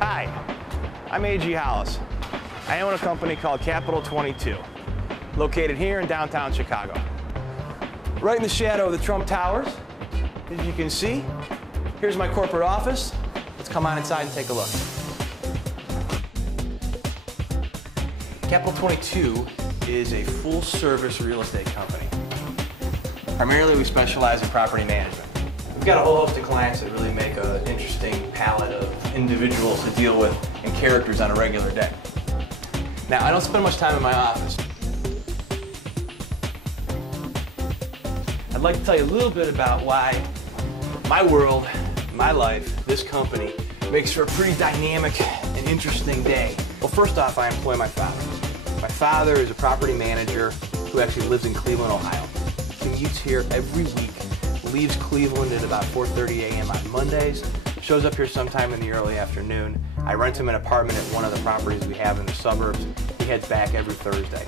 Hi, I'm A.G. Hollis. I own a company called Capital 22, located here in downtown Chicago. Right in the shadow of the Trump Towers, as you can see, here's my corporate office. Let's come on inside and take a look. Capital 22 is a full-service real estate company. Primarily, we specialize in property management. We've got a whole host of clients that really make an interesting palette of individuals to deal with and characters on a regular day. Now, I don't spend much time in my office. I'd like to tell you a little bit about why my world, my life, this company, makes for a pretty dynamic and interesting day. Well, first off, I employ my father. My father is a property manager who actually lives in Cleveland, Ohio. Commutes here every week, leaves Cleveland at about 4:30 a.m. on Mondays, shows up here sometime in the early afternoon. I rent him an apartment at one of the properties we have in the suburbs. He heads back every Thursday.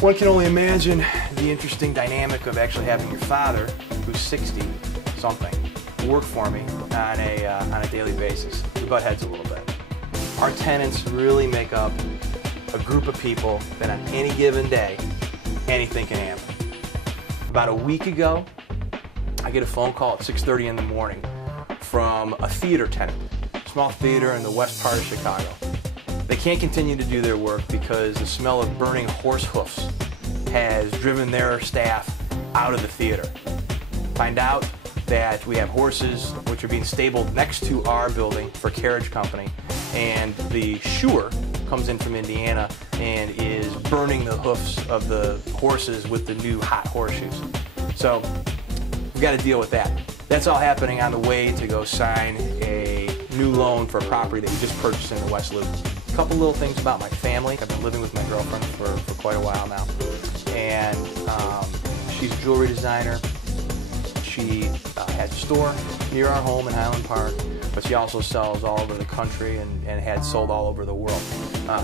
One can only imagine the interesting dynamic of actually having your father, who's 60-something, work for me on a daily basis. We butt heads a little bit. Our tenants really make up a group of people that on any given day, anything can happen. About a week ago, I get a phone call at 6:30 in the morning from a theater tenant, a small theater in the west part of Chicago. They can't continue to do their work because the smell of burning horse hoofs has driven their staff out of the theater. Find out that we have horses which are being stabled next to our building for carriage company, and the shoer comes in from Indiana and is burning the hoofs of the horses with the new hot horseshoes. So we've got to deal with that. That's all happening on the way to go sign a new loan for a property that we just purchased in the West Loop. A couple little things about my family. I've been living with my girlfriend for quite a while now. And she's a jewelry designer. She has a store near our home in Highland Park, but she also sells all over the country and has sold all over the world.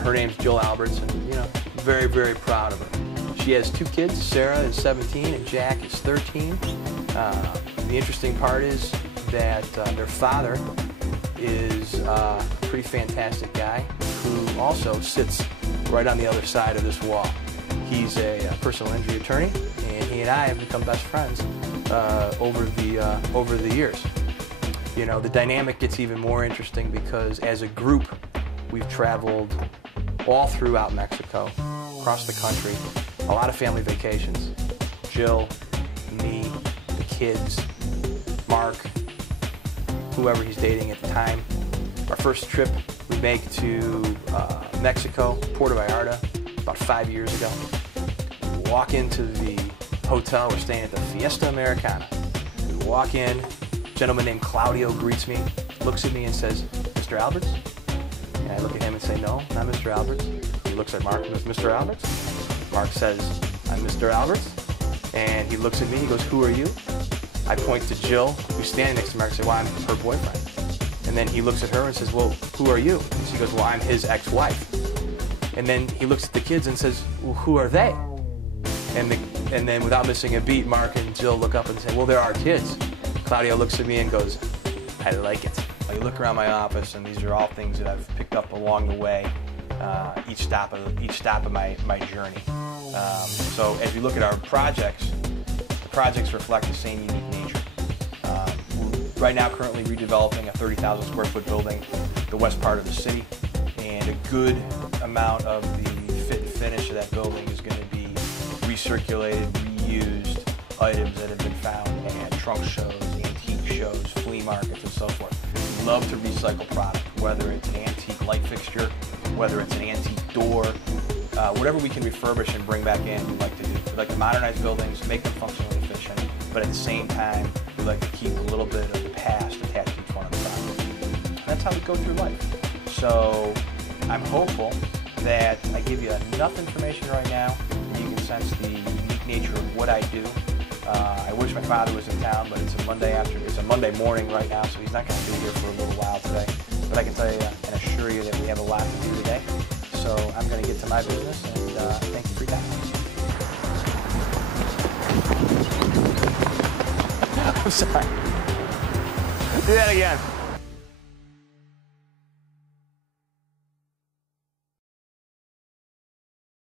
Her name's Jill Alberts, and you know, very, very proud of her. She has two kids. Sarah is 17 and Jack is 13. The interesting part is that their father is a pretty fantastic guy who also sits right on the other side of this wall. He's a personal injury attorney, and he and I have become best friends over the years. You know, the dynamic gets even more interesting because as a group, we've traveled all throughout Mexico, across the country, a lot of family vacations. Jill, me, the kids, Mark, whoever he's dating at the time. Our first trip we make to Mexico, Puerto Vallarta, about 5 years ago. We walk into the hotel, we're staying at the Fiesta Americana. We walk in, a gentleman named Claudio greets me, looks at me and says, "Mr. Alberts?" And I look at him and say, "No, not Mr. Alberts." He looks at Mark and goes, "Mr. Alberts?" Mark says, "I'm Mr. Alberts." And he looks at me, he goes, "Who are you?" I point to Jill, who's standing next to Mark, and say, "Well, I'm her boyfriend." And then he looks at her and says, "Well, who are you?" And she goes, "Well, I'm his ex-wife." And then he looks at the kids and says, "Well, who are they?" And then without missing a beat, Mark and Jill look up and say, "Well, they're our kids." Claudio looks at me and goes, "I like it." I look around my office, and these are all things that I've picked up along the way, each stop of my journey. So as we look at our projects, the projects reflect the same unique nature. We're right now currently redeveloping a 30,000 square foot building, the west part of the city, and a good amount of the fit and finish of that building is going to be recirculated, reused items that have been found at trunk shows, antique shows, flea markets, and so forth. We love to recycle product, whether it's an antique light fixture, whether it's an antique door, whatever we can refurbish and bring back in, we like to do. We like to modernize buildings, make them functionally efficient, but at the same time, we like to keep a little bit of the past attached to each one of the properties. That's how we go through life. So I'm hopeful that I give you enough information right now that you can sense the unique nature of what I do. I wish my father was in town, but it's a Monday morning right now, so he's not going to be here for a little while today. But I can tell you and assure you that we have a lot to do today. So I'm going to get to my business, and thank you for your time. I'm sorry. Do that again.